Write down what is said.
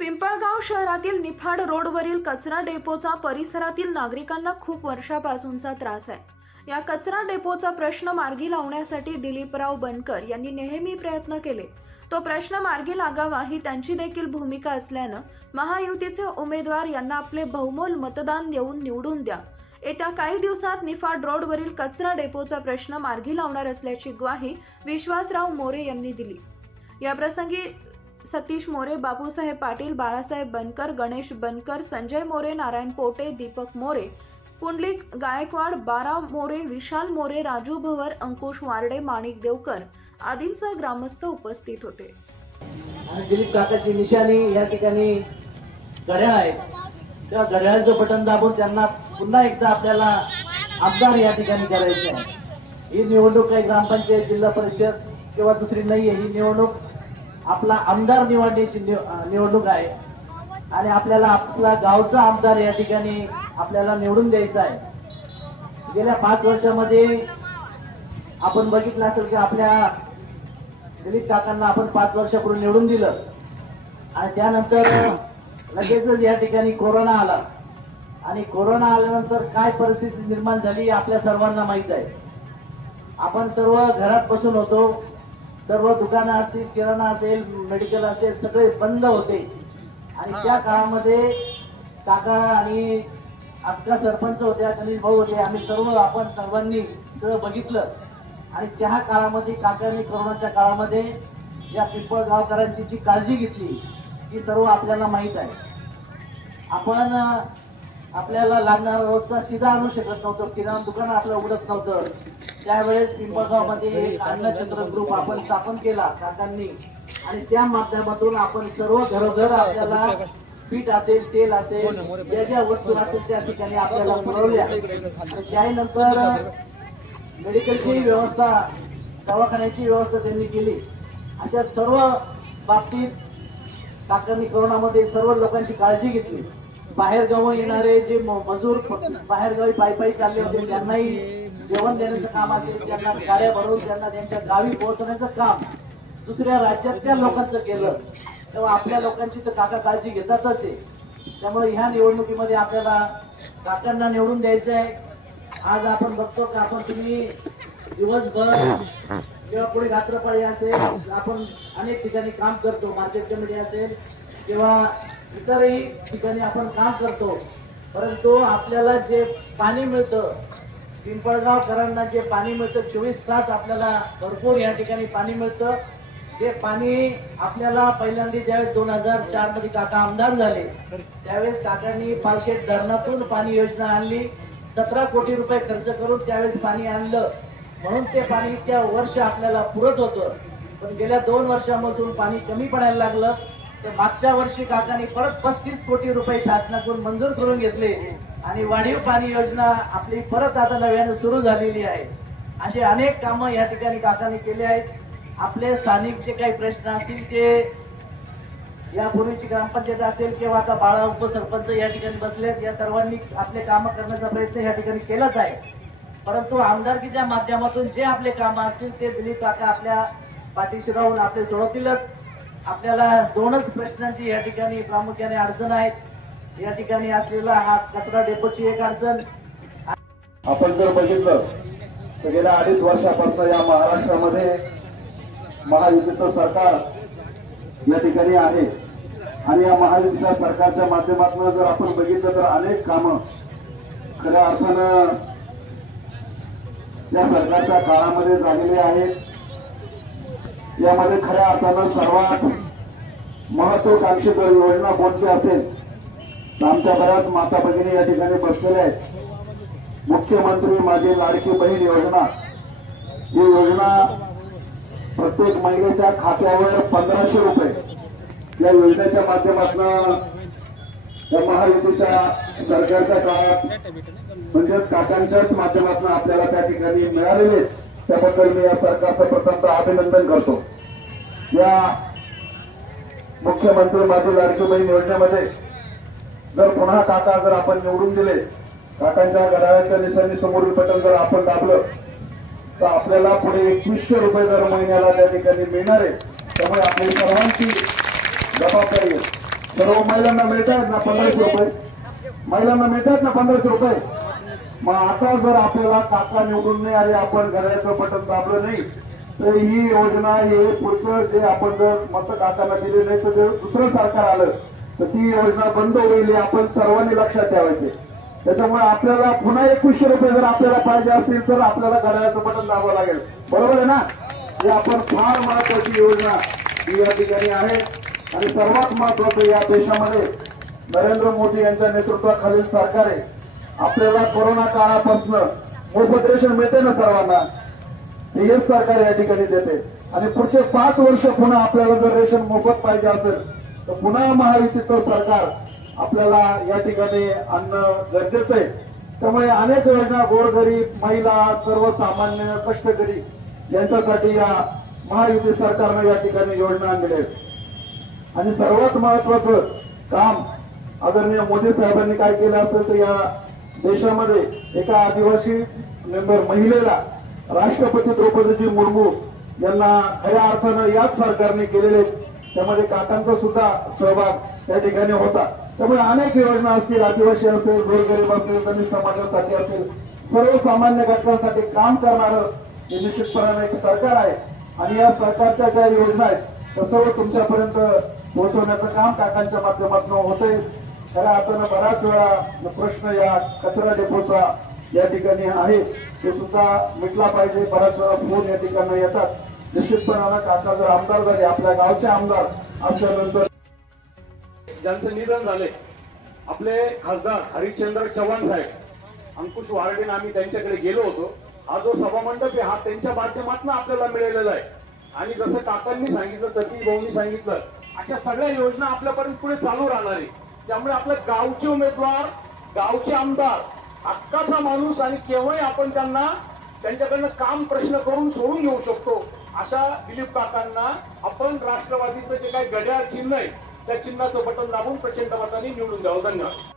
पिंपळगाव शहरातील निफाड रोडवरील कचरा डेपोचा परिसरातील नागरिकांना खूप वर्षापासूनचा त्रास आहे। या कचरा डेपोचा प्रश्न मार्गी लावण्यासाठी दिलीपराव बनकर यांनी नेहमी प्रयत्न केले। तो प्रश्न मार्गी लागावा ही त्यांची देखील भूमिका असल्याने महायुतीचे उमेदवार यांना आपले बहुमोल मतदान देऊन निवडून द्या। येत्या काही दिवसात निफाड रोडवरील कचरा डेपोचा प्रश्न मार्गी लावणार असल्याची ग्वाही विश्वासराव मोरे यांनी दिली। या प्रसंगी सतीश मोरे, बापूसाहेब पाटील, बाळासाहेब बनकर, गणेश बनकर, संजय मोरे, नारायण पोटे, दीपक मोरे, पुंडलिक गायकवाड, बारा मोरे, विशाल मोरे, राजू भवर, अंकुश वारडे, माणिक देवकर आदींसह ग्रामस्थ उपस्थित होते। दिलीप काकाची निशाणी या ठिकाणी घड्याळ आहे। त्या घड्याळाचं बटन दाबून त्यांना पुन्हा एकदा आपल्याला आमदार या ठिकाणी करायचे आहे। ही निवडणूक काही ग्रामपंचायत, जिल्हा परिषद किंवा दुसरी नाहीये। ही निवडणूक आपला आमदार निवडण्याची निवडणूक आहे आणि आपल्याला आपला गावचा आमदार या ठिकाणी आपल्याला निवडून द्यायचा आहे। गेल्या 5 वर्षामध्ये आपण बघितलं असेल की आपल्या दिलीप काकांना आपण 5 वर्षापूर्वी निवडून दिलं आणि त्यानंतर लगेचच या ठिकाणी कोरोना आला आणि कोरोना आल्यानंतर काय परिस्थिती निर्माण झाली आपल्या सर्वांना माहित आहे। आपण सर्व घरात बसून होतो, सर्व दुकानं असतील, किराणा असेल, मेडिकल असेल, सगळे बंद होते आणि त्या काळामध्ये काका आणि आमच्या सरपंच होत्या, गणेश भाऊ होते, आम्ही आपण सर्वांनी सगळं बघितलं आणि त्या काळामध्ये काकांनी कोरोनाच्या काळामध्ये या पिंपळगावकरांची जी काळजी घेतली ती सर्व आपल्याला माहित आहे। आपण आपल्याला लागणारा रोजचा सीधा आणू शकत नव्हतं, किराणा दुकान आपलं उघडत नव्हतं। त्यावेळेस पिंपळगावमध्ये एक अन्नछत्र ग्रुप आपण स्थापन केला काकांनी आणि त्या माध्यमातून आपण सर्व घरोघर आपल्याला पीठ असेल, तेल असेल, ज्या ज्या वस्तू असेल त्या ठिकाणी आपल्याला पुरवल्या आणि त्यानंतर मेडिकलची व्यवस्था, दवाखान्याची व्यवस्था त्यांनी केली। अशा सर्व बाबतीत काकांनी कोरोनामध्ये सर्व लोकांची काळजी घेतली। बाहेर गाव येणारे जे मजूर बाहेरगावी पायी चालले होते त्यांनाही जेवण देण्याचं काम असेल, त्यांना गाड्या भरून त्यांना त्यांच्या गावी पोहोचण्याचं काम दुसऱ्या राज्यातल्या लोकांचं केलं। तेव्हा आपल्या लोकांची तर काका काळजी घेतातच आहे। त्यामुळे ह्या निवडणुकीमध्ये आपल्याला काकांना निवडून द्यायचं आहे। आज आपण बघतो की आपण तुम्ही दिवसभर किंवा पुढे रात्रपाळी असेल, आपण अनेक ठिकाणी काम करतो, मार्केट कमिटी असेल किंवा इतरही ठिकाणी आपण काम करतो, परंतु आपल्याला जे पाणी मिळतं, पिंपळगावकरांना जे पाणी मिळतं 24 तास आपल्याला भरपूर या ठिकाणी पाणी मिळतं। ते पाणी आपल्याला पहिल्यांदा ज्यावेळेस 2004 मध्ये काका आमदार झाले त्यावेळेस काकांनी पालखेड धरणातून पाणी योजना आणली, 17 कोटी रुपये खर्च करून त्यावेळेस पाणी आणलं, म्हणून ते पाणी त्या वर्ष आपल्याला पुरत होतं। पण गेल्या 2 वर्षांपासून पाणी कमी पडायला लागलं, तर मागच्या वर्षी काकांनी परत 35 कोटी रुपये शासनाकडून मंजूर करून घेतले आणि वाढीव पाणी योजना आपली परत आता नव्याने सुरू झालेली आहे। असे अनेक कामं या ठिकाणी काकांनी केले आहेत। आपले स्थानिक जे काही प्रश्न असतील ते यापूर्वीची ग्रामपंचायत असेल किंवा आता बाळा उपसरपंच या ठिकाणी बसलेत, या सर्वांनी आपले कामं करण्याचा प्रयत्न या ठिकाणी केलाच आहे। परंतु आमदारकीच्या माध्यमातून जे आपले कामं असतील ते दिलीप काका आपल्या पाठीशी राहून आपले सोडवतीलच। आपल्याला 2च प्रश्नांची या ठिकाणी प्रामुख्याने अडचण आहेत। या ठिकाणी असलेला हा कचरा डेपोची एक अडचण आपण जर बघितलं तर गेल्या 2.5 वर्षापासून या महाराष्ट्रामध्ये महायुतीचं सरकार या ठिकाणी आहे आणि या महायुतीच्या सरकारच्या माध्यमातून जर आपण बघितलं तर अनेक कामं खऱ्या अर्थानं या सरकारच्या काळामध्ये झालेली आहेत। यामध्ये खऱ्या अर्थानं सर्वात महत्वाकांक्षी जर योजना कोणती असेल तर आमच्या बऱ्याच माता भगिनी या ठिकाणी बसलेल्या आहेत। मुख्यमंत्री माझी लाडकी बहीण योजना, ही योजना प्रत्येक महिलेच्या खात्यावर 1500 रुपये या योजनेच्या माध्यमातून या महायुतीच्या सरकारच्या काळात म्हणजेच काकांच्याच माध्यमातून आपल्याला त्या ठिकाणी मिळालेले, त्याबद्दल मी या सरकारचं प्रथमतः अभिनंदन करतो। या मुख्यमंत्री माझी लाडकी बहीण योजनेमध्ये जर पुन्हा काका जर आपण निवडून दिले, काकांच्या घड्याळाच्या निशाणी समोरील बटन जर आपण दाबलं तर आपल्याला पुढे 2100 रुपये दर महिन्याला त्या ठिकाणी मिळणार आहे। त्यामुळे आपली सर्वांची जबाबदारी आहे सर्व महिलांना मिळतात ना 1500 रुपये, महिलांना मिळतात ना 1500 रुपये. मग आता जर आपल्याला काका निवडून नाही आले, आपण घड्याळाचं बटन दाबलं नाही, तर ही योजना हे पुढचं जे आपण जर मत काकांना दिले नाही तर जर दुसरं सरकार आलं तर ती योजना बंद होईल, हे आपण सर्वांनी लक्षात ठेवायचे. त्याच्यामुळे आपल्याला पुन्हा 2100 रुपये जर आपल्याला पाहिजे असतील तर आपल्याला घड्याळाचं बटन दाबावं लागेल. बरोबर आहे ना? हे आपण फार महत्वाची योजना ही या ठिकाणी आहे. आणि सर्वात महत्वाचं, या देशामध्ये नरेंद्र मोदी यांच्या नेतृत्वाखालील सरकार आहे. आपल्याला कोरोना काळापासून मोफत रेशन मिळते ना सर्वांना, हेच सरकार या ठिकाणी देते. आणि पुढचे 5 वर्ष पुन्हा आपल्याला जर रेशन मोफत पाहिजे असेल तर पुन्हा महायुतीचं सरकार आपल्याला या ठिकाणी आणणं गरजेचं आहे. त्यामुळे अनेक योजना गोरगरीब, महिला, सर्वसामान्य, कष्टकरी यांच्यासाठी या महायुती सरकारनं या ठिकाणी योजना आणलेल्या आहेत. आणि सर्वात महत्वाचं काम आदरणीय मोदी साहेबांनी काय केलं असेल तर या देशामध्ये एका आदिवासी मेंबर महिलेला राष्ट्रपती द्रौपदी मुर्मू यांना खऱ्या अर्थानं याच सरकारने केलेले, त्यामध्ये काकांचा सुद्धा सहभाग या ठिकाणी होता. त्यामुळे अनेक योजना असतील, आदिवासी असेल, गोरगरीब असेल, दलित समाजासाठी असेल, सर्वसामान्य घटकांसाठी काम करणारं हे निश्चितपणाने एक सरकार आहे. आणि या सरकारच्या ज्या योजना आहेत त्या सर्व तुमच्यापर्यंत पोहोचवण्याचं काम काकांच्या माध्यमातून होतंय. खऱ्या अर्थानं बऱ्याच वेळा प्रश्न या कचरा डेपोचा या ठिकाणी आहे ते सुद्धा मिटला पाहिजे. बऱ्याच वेळा फोन या ठिकाणी येतात. निश्चितपणानं काका जर आमदार झाले, आपल्या गावचे आमदार असल्यानंतर ज्यांचं निधन झाले, आपले खासदार हरिश्चंद्र चव्हाण साहेब, अंकुश वारडेन, आम्ही त्यांच्याकडे गेलो होतो. हा जो सभामंडप आहे हा त्यांच्या माध्यमातून आपल्याला मिळालेला आहे. आणि जसं काकांनी सांगितलं, सतीश भाऊंनी सांगितलं, अशा सगळ्या योजना आपल्यापर्यंत पुढे चालू राहणार आहे. त्यामुळे आपले गावचे उमेदवार, गावचे आमदार, हक्काचा माणूस, आणि केव्हाही आपण त्यांच्याकडनं काम प्रश्न करून सोडून घेऊ शकतो अशा दिलीप काकांना आपण राष्ट्रवादीचं जे काही घड्याळ चिन्ह आहे त्या चिन्हाचं बटन दाबून प्रचंड मताने निवडून द्यावं. धन्यवाद.